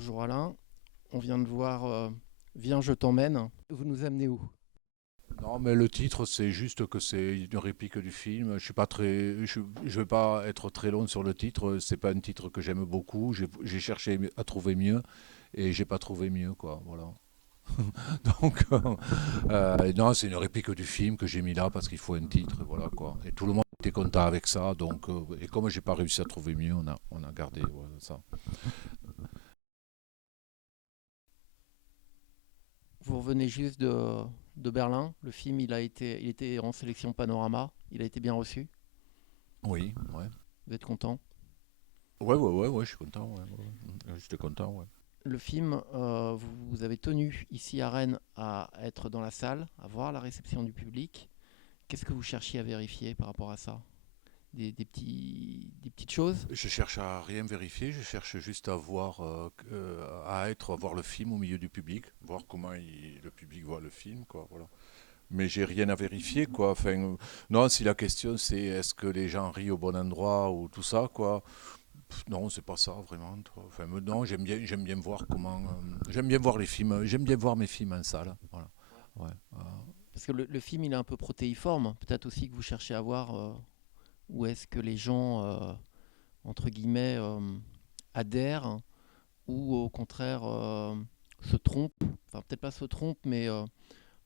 Bonjour Alain, on vient de voir Viens, je t'emmène. Vous nous amenez où? Non, mais le titre, c'est juste que c'est une réplique du film. Je suis pas très, je vais pas être très long sur le titre. C'est pas un titre que j'aime beaucoup. J'ai cherché à trouver mieux et j'ai pas trouvé mieux, quoi. Voilà. Donc, non, c'est une réplique du film que j'ai mis là parce qu'il faut un titre, voilà quoi. Et tout le monde était content avec ça. Donc, et comme j'ai pas réussi à trouver mieux, on a gardé voilà, ça. Vous revenez juste de Berlin. Le film, il était en sélection Panorama. Il a été bien reçu. Oui, ouais. Vous êtes content? Ouais, je suis content. J'étais content, ouais. Le film, vous avez tenu ici à Rennes à être dans la salle, à voir la réception du public. Qu'est-ce que vous cherchiez à vérifier par rapport à ça? Des petites choses? Je cherche à rien vérifier, je cherche juste à voir, à voir le film au milieu du public, voir comment le public voit le film, quoi, voilà. Mais j'ai rien à vérifier, quoi. Enfin, non, si la question c'est est-ce que les gens rient au bon endroit ou tout ça, quoi. Non, c'est pas ça vraiment. Enfin, non, j'aime bien voir j'aime bien voir les films, j'aime bien voir mes films en salle, voilà. Ouais. Parce que le film, il est un peu protéiforme. Peut-être aussi que vous cherchez à voir où est-ce que les gens, entre guillemets, adhèrent ou au contraire se trompent, enfin peut-être pas se trompent, mais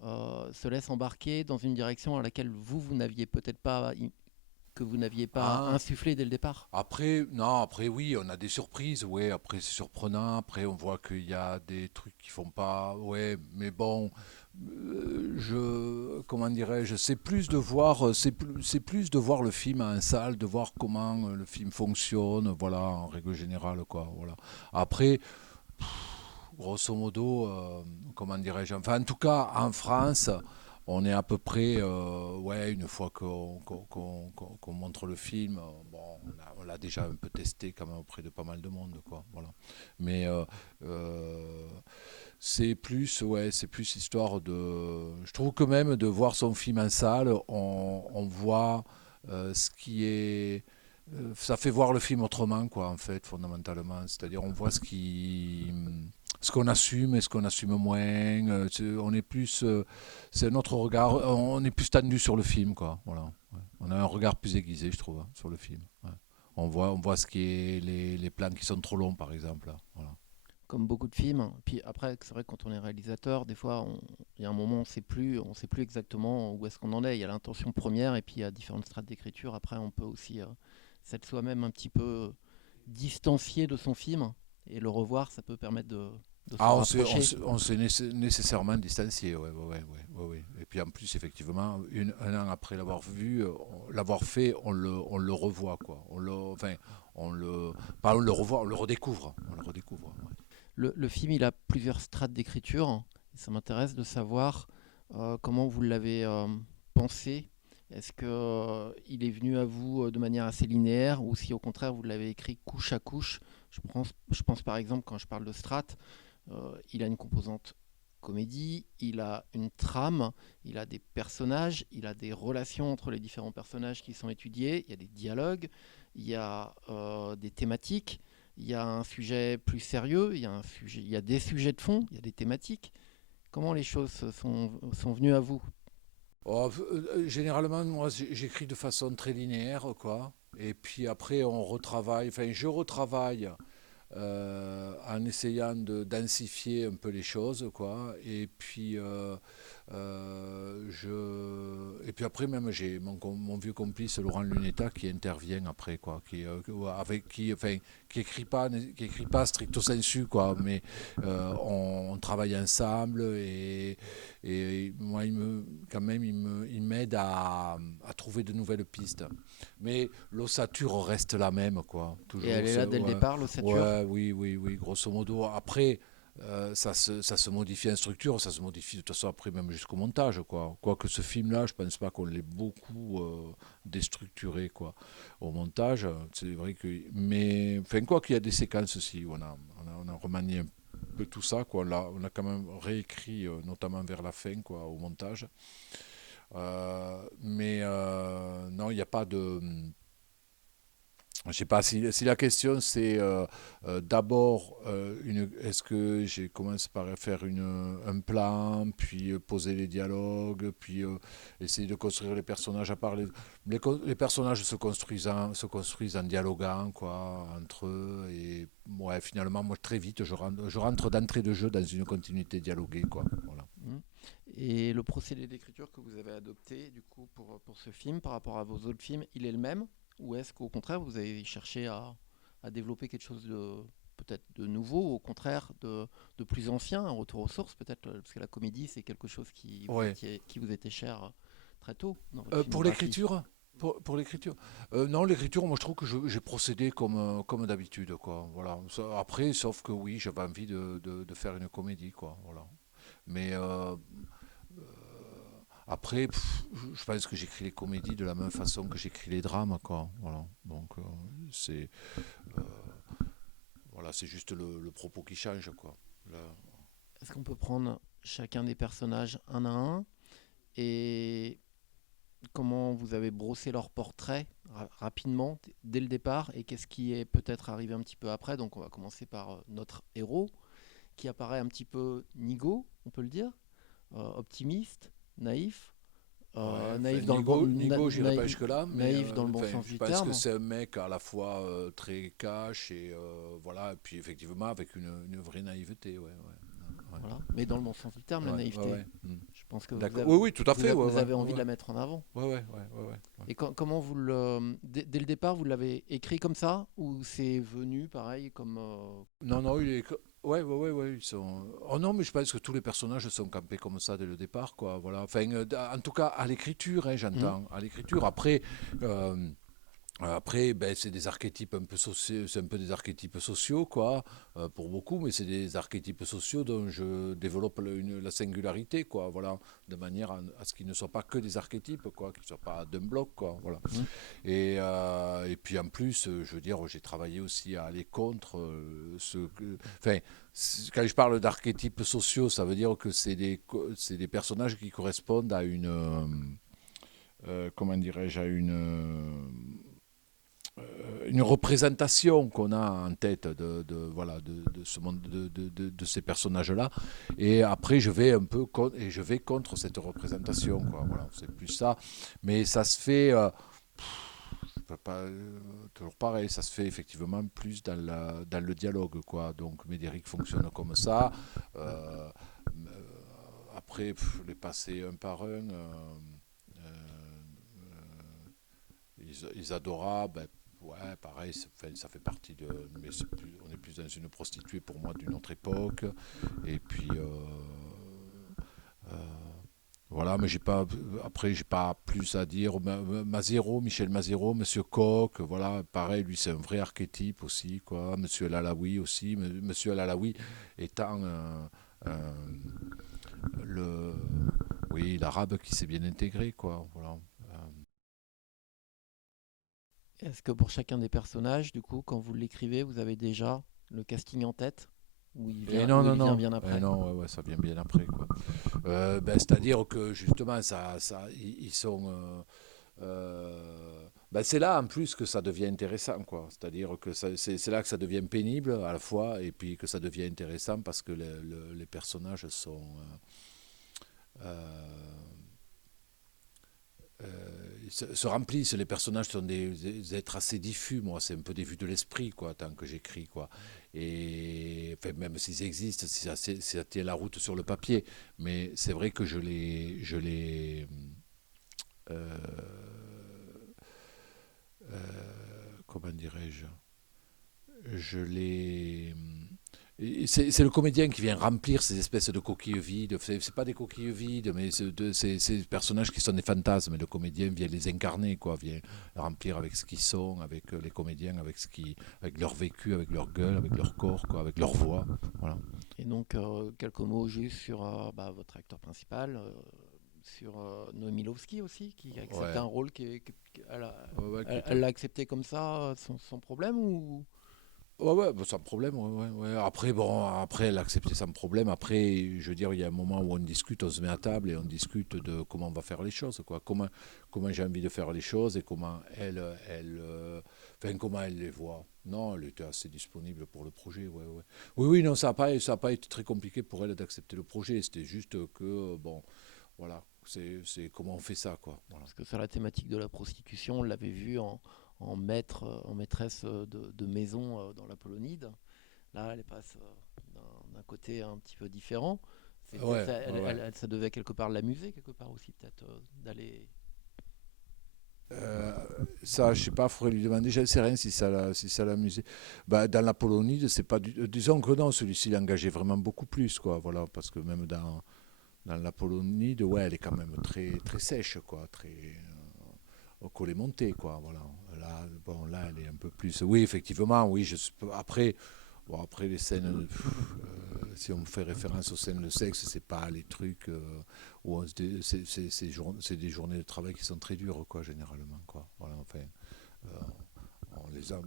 se laissent embarquer dans une direction à laquelle vous n'aviez peut-être pas, que vous n'aviez pas Ah, insufflé dès le départ. après, non, après oui, on a des surprises, ouais, après c'est surprenant, après on voit qu'il y a des trucs qui font pas, ouais, mais bon, comment dirais-je, c'est plus de voir le film en salle, de voir comment le film fonctionne, voilà, en règle générale, quoi, voilà. Après, grosso modo, comment dirais-je, enfin en tout cas en France, on est à peu près, ouais, une fois qu'on montre le film, bon, on l'a déjà un peu testé quand même auprès de pas mal de monde, quoi, voilà. Mais euh, c'est plus, ouais, c'est plus histoire de, je trouve que même de voir son film en salle, on voit ce qui est ça fait voir le film autrement, quoi, en fait, fondamentalement. C'est-à-dire, on voit ce qu'on assume et ce qu'on assume moins. On est plus, c'est notre regard, on est plus tendu sur le film, quoi. Voilà. Ouais. On a un regard plus aiguisé, je trouve, hein, sur le film. Ouais. On voit ce qui est les plans qui sont trop longs, par exemple. Voilà. Comme beaucoup de films. Puis après, c'est vrai que quand on est réalisateur, des fois, il y a un moment, on sait plus exactement où est-ce qu'on en est. Il y a l'intention première et puis il y a différentes strates d'écriture. Après, on peut aussi s'être soi-même un petit peu distancié de son film et le revoir, ça peut permettre de s'en Ah, rapprocher. on s'est nécessairement distancié, ouais. Et puis en plus, effectivement, un an après l'avoir vu, l'avoir fait, on le revoit, quoi. Enfin, on le, pas on le revoit, on le redécouvre. Ouais. Le film, il a plusieurs strates d'écriture. Et ça m'intéresse de savoir comment vous l'avez pensé. Est-ce que il est venu à vous de manière assez linéaire ou si au contraire vous l'avez écrit couche à couche? Je pense par exemple quand je parle de strat, il a une composante comédie, il a une trame, il a des personnages, il a des relations entre les différents personnages qui sont étudiés, il y a des dialogues, il y a des thématiques, il y a un sujet plus sérieux, il y a des sujets de fond, il y a des thématiques. Comment les choses sont venues à vous? Oh, généralement, moi, j'écris de façon très linéaire, quoi. Et puis après, on retravaille, enfin, je retravaille en essayant de densifier un peu les choses, quoi. Et puis après même j'ai mon vieux complice Laurent Lunetta qui intervient après, quoi, avec qui écrit pas stricto sensu, quoi, mais on travaille ensemble et moi quand même il m'aide à trouver de nouvelles pistes. Mais l'ossature reste la même, quoi. Et Toujours, elle est là dès le ouais. départ, l'ossature. Oui, grosso modo. Après, ça se modifie en structure, ça se modifie de toute façon après même jusqu'au montage, quoi. Quoique ce film-là, je pense pas qu'on l'ait beaucoup déstructuré, quoi, au montage. C'est vrai que, mais, enfin, quoi qu'il y a des séquences aussi, où on a remanié un peu tout ça, quoi. On a quand même réécrit, notamment vers la fin, quoi, au montage. Mais non, il n'y a pas de Je sais pas si la question c'est d'abord est-ce que j'ai commencé par faire un plan, puis poser les dialogues, puis essayer de construire les personnages à part les personnages se construisent en dialoguant quoi entre eux et ouais finalement moi très vite je rentre d'entrée de jeu dans une continuité dialoguée quoi voilà. Mhm. Et le procédé d'écriture que vous avez adopté du coup pour ce film par rapport à vos autres films, il est le même? Ou est-ce qu'au contraire vous avez cherché à développer quelque chose de peut-être de nouveau, ou au contraire de plus ancien, un retour aux sources peut-être, parce que la comédie c'est quelque chose Ouais. qui vous était cher très tôt dans votre Pour filmographie. l'écriture pour l'écriture non, l'écriture, moi je trouve que j'ai procédé comme d'habitude, quoi. Voilà. Après, sauf que oui, j'avais envie de faire une comédie, quoi. Voilà. Mais après, je pense que j'écris les comédies de la même façon que j'écris les drames, quoi. Voilà. Donc, c'est euh, voilà, c'est juste le propos qui change, quoi. Là- Est-ce qu'on peut prendre chacun des personnages un à un et comment vous avez brossé leur portrait rapidement dès le départ et qu'est-ce qui est peut-être arrivé un petit peu après. Donc on va commencer par notre héros qui apparaît un petit peu nigo, on peut le dire, optimiste, naïf, Ouais, enfin, naïf dans le bon j'irai pas jusque-là, mais naïf dans le bon enfin, sens je du pense que terme. c'est un mec à la fois très cash et voilà, et puis effectivement avec une vraie naïveté, ouais, Voilà, mais dans le bon sens du terme, la naïveté. ouais. Hmm. Je pense que D'accord. Oui, oui, tout à fait, vous avez envie de la mettre en avant. ouais. Et comment vous dès le départ, vous l'avez écrit comme ça ou c'est venu pareil comme Non, non, ouais, ils sont. Oh non, mais je pense que tous les personnages sont campés comme ça dès le départ, quoi. Voilà. Enfin, en tout cas, à l'écriture, hein, hmm. j'entends. À l'écriture. Euh, Après, ben, c'est des archétypes un peu sociaux, c'est un peu des archétypes sociaux, quoi, pour beaucoup, mais c'est des archétypes sociaux dont je développe la singularité, quoi, voilà, de manière à ce qu'ils ne soient pas que des archétypes, quoi, qu'ils ne soient pas d'un bloc, quoi, voilà. Hmm. Et puis en plus, je veux dire, j'ai travaillé aussi à aller contre enfin, quand je parle d'archétypes sociaux, ça veut dire que c'est des personnages qui correspondent à comment dirais-je, à une représentation qu'on a en tête voilà, de ce monde, de ces personnages-là. Et après, je vais contre cette représentation. Quoi. Voilà, c'est plus ça. Mais ça se fait, pas, toujours pareil, ça se fait effectivement plus dans le dialogue. Quoi. Donc Médéric fonctionne comme ça. Euh, Après, les passer un par un. Isadora, ben, ouais, pareil, ça fait partie de. Mais on est plus dans une prostituée pour moi d'une autre époque. Et puis. Euh, voilà, mais j'ai pas. Après, j'ai pas plus à dire. Mazero, Michel Mazero, Monsieur Coq, voilà, pareil, lui c'est un vrai archétype aussi, quoi. Monsieur Lalaoui aussi, Monsieur Lalaoui étant le, oui, l'arabe qui s'est bien intégré, quoi. Voilà. Est-ce que pour chacun des personnages, du coup, quand vous l'écrivez, vous avez déjà le casting en tête Et ou il vient non, bien et après? non, ça vient bien après, quoi. Ben, c'est-à-dire que justement, ils sont. Ben, c'est là en plus que ça devient intéressant, quoi. C'est-à-dire que c'est là que ça devient pénible à la fois, et puis que ça devient intéressant parce que les personnages sont. Se remplissent, les personnages sont des êtres assez diffus, moi, c'est un peu des vues de l'esprit, quoi, tant que j'écris, quoi. Et enfin, même s'ils existent, si ça tient la route sur le papier, mais c'est vrai que euh, comment dirais-je, je les. C'est le comédien qui vient remplir ces espèces de coquilles vides. C'est pas des coquilles vides, mais c'est ces personnages qui sont des fantasmes. Et le comédien vient les incarner, quoi, vient remplir avec ce qu'ils sont, avec les comédiens, avec leur vécu, avec leur gueule, avec leur corps, quoi, avec leur voix. Voilà. Et donc, quelques mots juste sur votre acteur principal, sur Noémie Lovski aussi, qui a accepté Ouais. un rôle Qui elle l'a accepté comme ça, sans problème ou... bah, sans problème. Ouais. Après, bon, après, elle a accepté sans problème. Après, je veux dire, il y a un moment où on discute, on se met à table et on discute de comment on va faire les choses, quoi. Comment j'ai envie de faire les choses et comment elle. Enfin, comment elle les voit? Non, elle était assez disponible pour le projet, ouais, ouais. Oui, oui, non, ça a pas été très compliqué pour elle d'accepter le projet. C'était juste que, bon, voilà, c'est comment on fait ça, quoi. Voilà. Parce que sur la thématique de la prostitution, on l'avait vu en maître, en maîtresse de maison dans la Polonide. Là, elle passe d'un côté un petit peu différent. Ouais, ouais, ouais. Ça devait quelque part l'amuser, quelque part aussi, peut-être, d'aller. Euh, Ça, je sais pas, faudrait lui demander. Je sais rien si ça l'amusait. Bah, dans la Polonide, c'est pas disons que non, celui-ci l'engageait vraiment beaucoup plus, quoi. Voilà, parce que même dans la Polonide, ouais, elle est quand même très très sèche, quoi, très au collet monté, quoi. Voilà. Là, bon, là, elle est un peu plus. Oui, effectivement, oui. Après, bon, après les scènes, si on fait référence aux scènes de sexe, c'est pas les trucs où c'est des journées de travail qui sont très dures, quoi, généralement, quoi. Voilà, enfin, euh, on les a,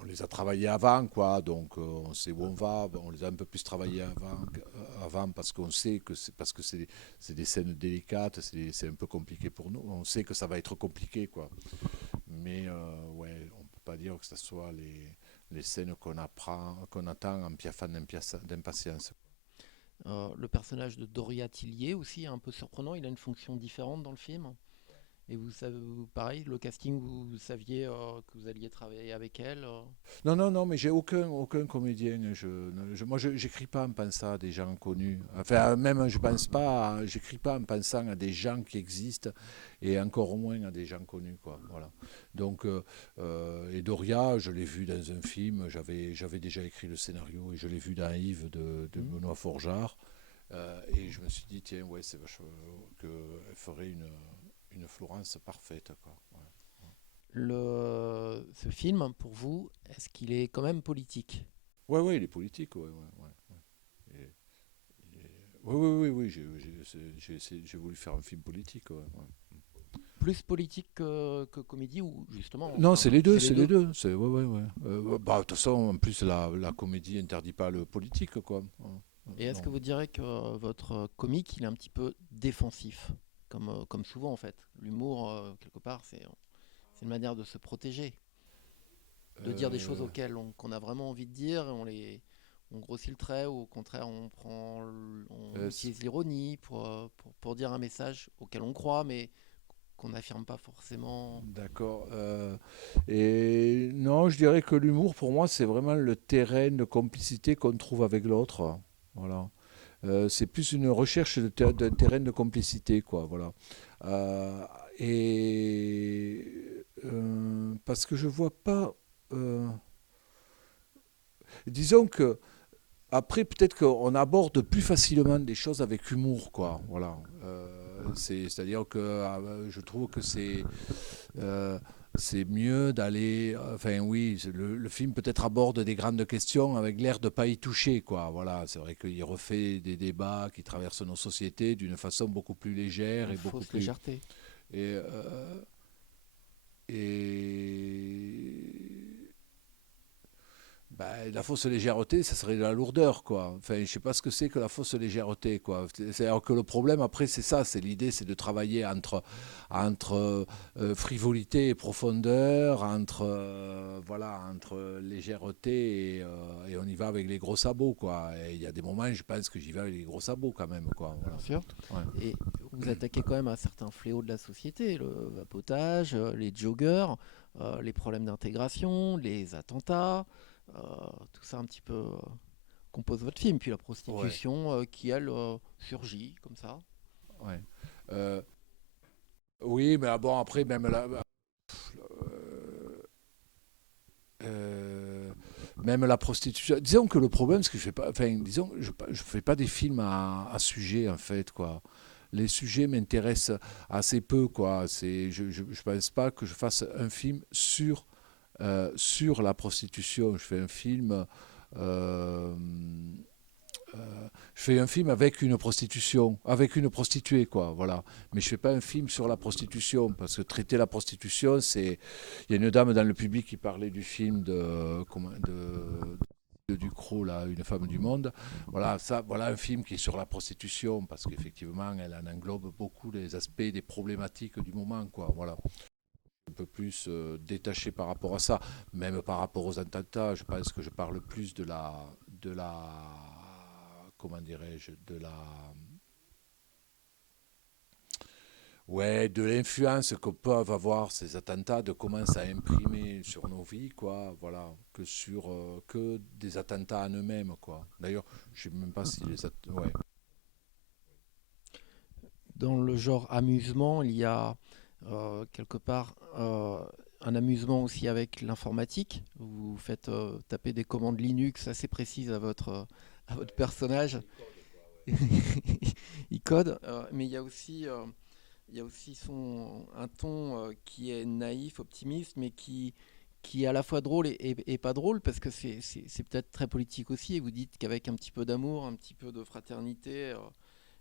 on les a travaillés avant, quoi, donc on sait où on va. On les a un peu plus travaillés avant parce qu'on sait que c'est des scènes délicates, c'est un peu compliqué pour nous. On sait que ça va être compliqué, quoi. Mais ouais, on peut pas dire que ce soit les scènes qu'on attend en piaffant d'impatience. Le personnage de Doria Tillier aussi est un peu surprenant. Il a une fonction différente dans le film. Et vous savez, pareil, le casting, vous saviez que vous alliez travailler avec elle. Non, non, non, mais j'ai aucun comédien. Moi, j'écris pas en pensant à des gens connus. Enfin, même, je pense pas, j'écris pas en pensant à des gens qui existent et encore moins à des gens connus, quoi. Voilà. Donc, et Doria, je l'ai vu dans un film. J'avais déjà écrit le scénario et je l'ai vu dans Yves de Hmm. Benoît Forgeard. Et je me suis dit, tiens, ouais, c'est vachement qu'elle ferait une Florence parfaite, quoi. Ouais. Ce film, pour vous, est-ce qu'il est quand même politique? Ouais, ouais, il est politique, ouais, ouais, ouais. Et- oui, oui, oui, oui, j'ai voulu faire un film politique, ouais, ouais. Plus politique que comédie ou justement, Non, enfin, c'est les deux, c'est les c'est les deux. deux. Ouais, ouais, ouais. Bah, de toute façon, en plus, la comédie interdit pas le politique, quoi. Et est-ce que Non. vous direz que votre comique, il est un petit peu défensif, comme souvent en fait? L'humour, quelque part, c'est une manière de se protéger, de dire des choses Euh, auxquelles qu'on a vraiment envie de dire, et on grossit le trait, ou au contraire, on euh, c- utilise l'ironie pour dire un message auquel on croit, mais qu'on n'affirme pas forcément. d'accord. Et non, je dirais que l'humour, pour moi, c'est vraiment le terrain de complicité qu'on trouve avec l'autre. Voilà. C'est plus une recherche d'un terrain de complicité, quoi. Voilà. Euh, et parce que je vois pas. euh, disons que après, peut-être qu'on aborde plus facilement des choses avec humour, quoi. Voilà. C'est-à-dire que je trouve que euh, c'est mieux d'aller. Enfin, oui, le film peut-être aborde des grandes questions avec l'air de pas y toucher, quoi. Voilà, c'est vrai qu'il refait des débats qui traversent nos sociétés d'une façon beaucoup plus légère Une et beaucoup fausse plus. légèreté. Et, euh, et bah, la fausse légèreté, ça serait de la lourdeur, quoi. Enfin, je sais pas ce que c'est que la fausse légèreté, quoi. C'est-à-dire que le problème, après, c'est ça. C'est l'idée, c'est de travailler entre frivolité et profondeur, entre légèreté et on y va avec les gros sabots, quoi. Et il y a des moments, je pense que j'y vais avec les gros sabots, quand même, quoi. Bien Voilà. sûr. Ouais. Et vous attaquez quand même un certain fléau de la société, le vapotage, les joggers, les problèmes d'intégration, les attentats, euh, tout ça un petit peu compose votre film. Puis la Ouais. prostitution qui, elle, surgit comme ça. Ouais. Euh, oui, mais bon, après, même là. Euh, Euh, Même la prostitution. Disons que le problème, c'est que je fais pas, enfin, disons, je fais pas des films à sujet en fait, quoi. Les sujets m'intéressent assez peu, quoi. Je pense pas que je fasse un film sur la prostitution. Je fais un film. euh, je fais un film avec une prostitution, avec une prostituée, quoi, voilà. Mais je fais pas un film sur la prostitution, parce que traiter la prostitution, c'est... Il y a une dame dans le public qui parlait du film de Ducrot, là, Une femme du monde. Voilà, ça, voilà un film qui est sur la prostitution, parce qu'effectivement, elle en englobe beaucoup les aspects, des problématiques du moment, quoi, voilà. un peu plus détaché par rapport à ça, même par rapport aux attentats. Je pense que je parle plus de la, comment dirais-je, ouais, de l'influence que peuvent avoir ces attentats, de comment ça a imprimé sur nos vies, quoi, voilà, que des attentats en eux-mêmes, quoi. D'ailleurs, je sais même pas si ouais. Dans le genre amusement, il y a quelque part un amusement aussi avec l'informatique. Vous faites taper des commandes Linux assez précises à votre personnage. Il code, mais il y a aussi un ton qui est naïf, optimiste, mais qui est à la fois drôle et pas drôle, parce que c'est peut-être très politique aussi, et vous dites qu'avec un petit peu d'amour, un petit peu de fraternité,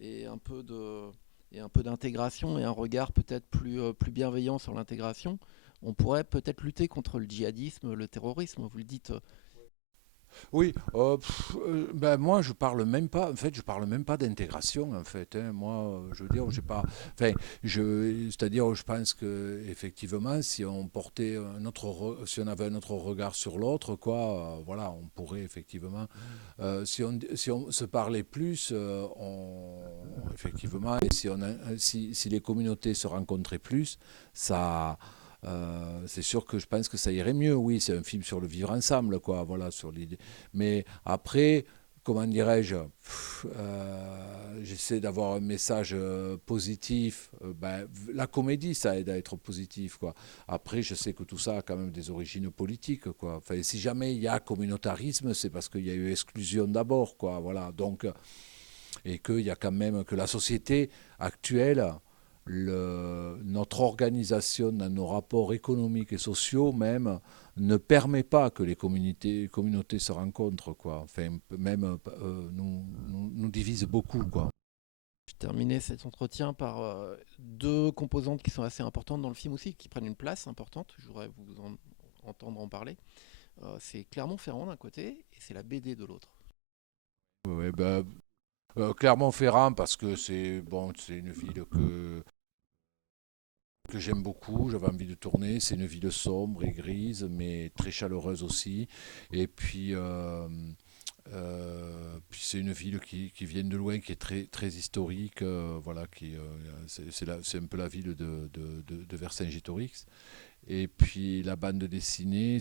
et un peu de et un peu d'intégration et un regard peut-être plus bienveillant sur l'intégration, on pourrait peut-être lutter contre le djihadisme, le terrorisme. Vous le dites. Oui, ben moi je parle même pas, en fait je parle même pas d'intégration en fait, hein. Moi je veux dire, j'ai pas, enfin, c'est-à-dire je pense que effectivement si on portait si on avait un autre regard sur l'autre, quoi, voilà, on pourrait effectivement, si on se parlait plus, effectivement, et si les communautés se rencontraient plus, ça, c'est sûr que je pense que ça irait mieux. Oui, c'est un film sur le vivre ensemble, quoi. Voilà, sur l'idée. Mais après, comment dirais-je, j'essaie d'avoir un message positif. Ben, la comédie, ça aide à être positif, quoi. Après, je sais que tout ça a quand même des origines politiques, quoi. Enfin, si jamais il y a communautarisme, c'est parce qu'il y a eu exclusion d'abord, quoi. Voilà. Donc, et qu'il y a quand même que la société actuelle, notre organisation dans nos rapports économiques et sociaux même ne permet pas que les communautés se rencontrent, quoi. Enfin, même nous divise beaucoup, quoi. Je terminais cet entretien par deux composantes qui sont assez importantes dans le film aussi, qui prennent une place importante. Je voudrais entendre en parler. C'est Clermont-Ferrand d'un côté et c'est la BD de l'autre. Ouais, bah, Clermont-Ferrand parce que c'est bon, c'est une ville que j'aime beaucoup, j'avais envie de tourner. C'est une ville sombre et grise, mais très chaleureuse aussi. Et puis c'est une ville qui vient de loin, qui est très, très historique. Voilà, c'est un peu la ville de Vercingétorix. Et puis la bande dessinée,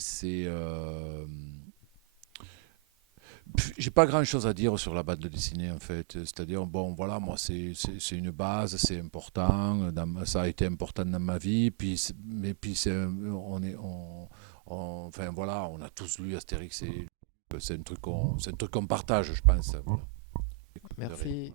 j'ai pas grand chose à dire sur la bande dessinée en fait. C'est-à-dire, bon, voilà, moi, c'est une base, c'est important. Ça a été important dans ma vie. Mais puis, enfin, voilà, on a tous lu Astérix et c'est un truc qu'on partage, je pense. Voilà. De rien, Merci. ouais.